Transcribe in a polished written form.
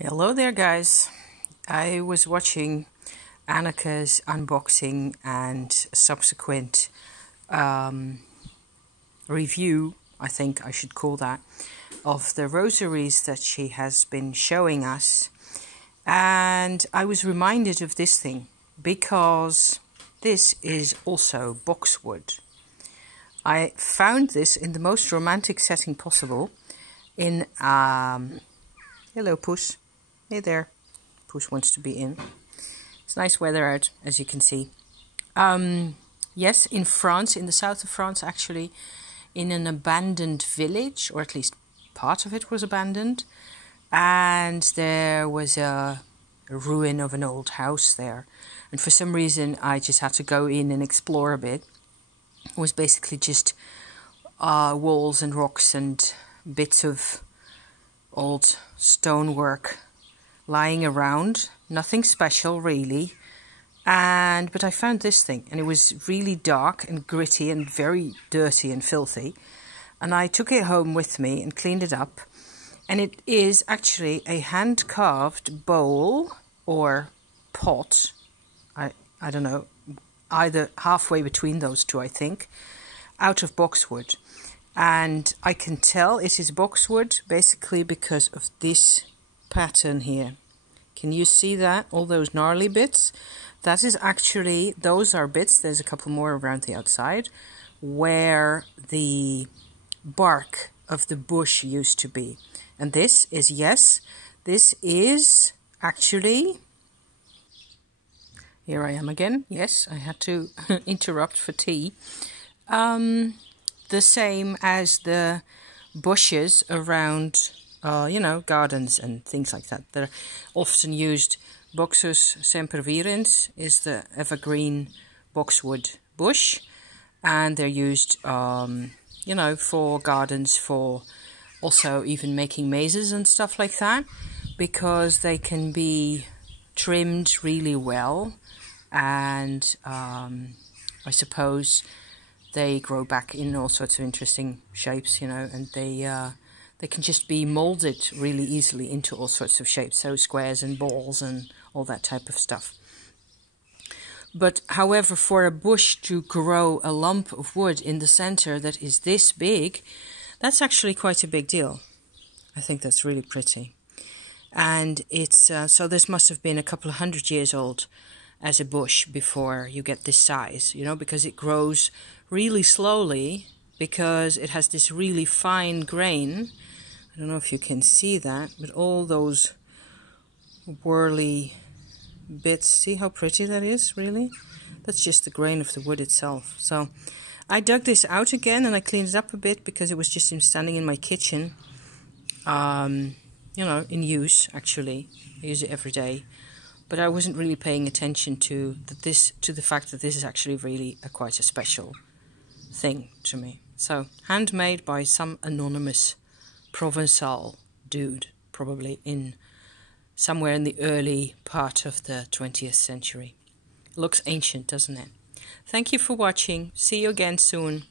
Hello there, guys. I was watching Annika's unboxing and subsequent review, I think I should call that, of the rosaries that she has been showing us. And I was reminded of this thing because this is also boxwood. I found this in the most romantic setting possible in hello, Puss. Hey there. Puss wants to be in. It's nice weather out, as you can see. Yes, in France, in the south of France, actually, in an abandoned village, or at least part of it was abandoned. And there was a ruin of an old house there. And for some reason, I just had to go in and explore a bit. It was basically just walls and rocks and bits of old stonework lying around, nothing special really, but I found this thing, and it was really dark and gritty and very dirty and filthy, and I took it home with me and cleaned it up, and it is actually a hand-carved bowl or pot, I don't know, either halfway between those two, I think, out of boxwood. And I can tell it is boxwood basically because of this pattern here. Can you see that? All those gnarly bits? That is actually, those are bits, there's a couple more around the outside, where the bark of the bush used to be. And this is, yes, this is actually, here I am again, yes, I had to interrupt for tea. The same as the bushes around, gardens and things like that. They're often used. Boxus sempervirens is the evergreen boxwood bush, and they're used, for gardens, for also even making mazes and stuff like that, because they can be trimmed really well, and I suppose they grow back in all sorts of interesting shapes, and they can just be molded really easily into all sorts of shapes, so squares and balls and all that type of stuff. But however, for a bush to grow a lump of wood in the center that is this big, that's actually quite a big deal. I think that's really pretty. And it's so this must have been a couple of 100 years old as a bush before you get this size, because it grows really slowly, because it has this really fine grain. I don't know if you can see that, but all those whirly bits, see how pretty that is, really? That's just the grain of the wood itself. So I dug this out again and I cleaned it up a bit because it was just standing in my kitchen, in use actually. I use it every day. But I wasn't really paying attention to the fact that this is actually really quite a special thing to me. So, handmade by some anonymous Provençal dude, probably somewhere in the early part of the 20th century. It looks ancient, doesn't it? Thank you for watching. See you again soon.